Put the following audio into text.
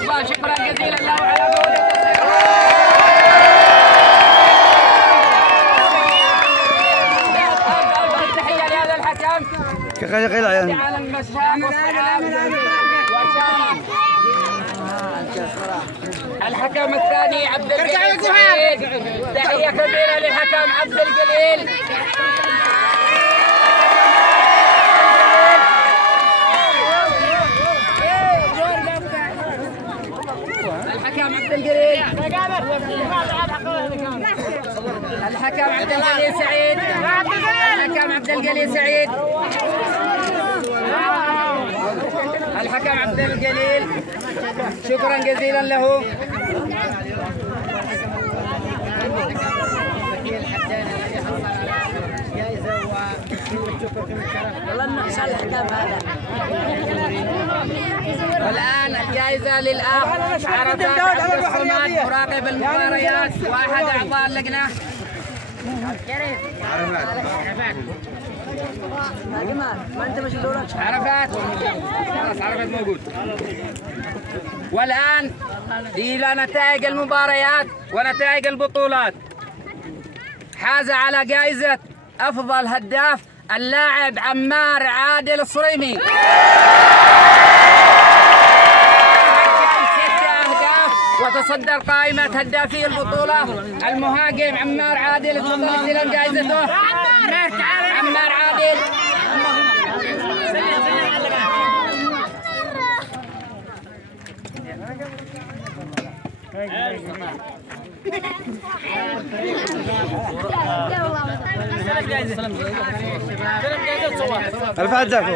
الله شكرا جزيلا له على جهوده. تحيه لهذا الحكم على المشهد. الحكم الثاني عبد الجليل سعيد، تحيه كبيره للحكم عبد الجليل. الحكم عبد الجليل سعيد، الحكم عبد الجليل سعيد، الحكم عبد الجليل شكرا جزيلا له. والآن الجائزة للأخ عرفات عبد الصمد مراقب المباريات وأحد أعضاء اللجنة. عرفات خلاص، عرفات موجود. والآن إلى نتائج المباريات ونتائج البطولات. حاز على جائزة أفضل هداف اللاعب عمار عادل الصريمي، 6 أهداف، وتصدر قائمة هدافي البطولة المهاجم عمار عادل. تفضل استلام جائزته عمار عادل. الفاتحة.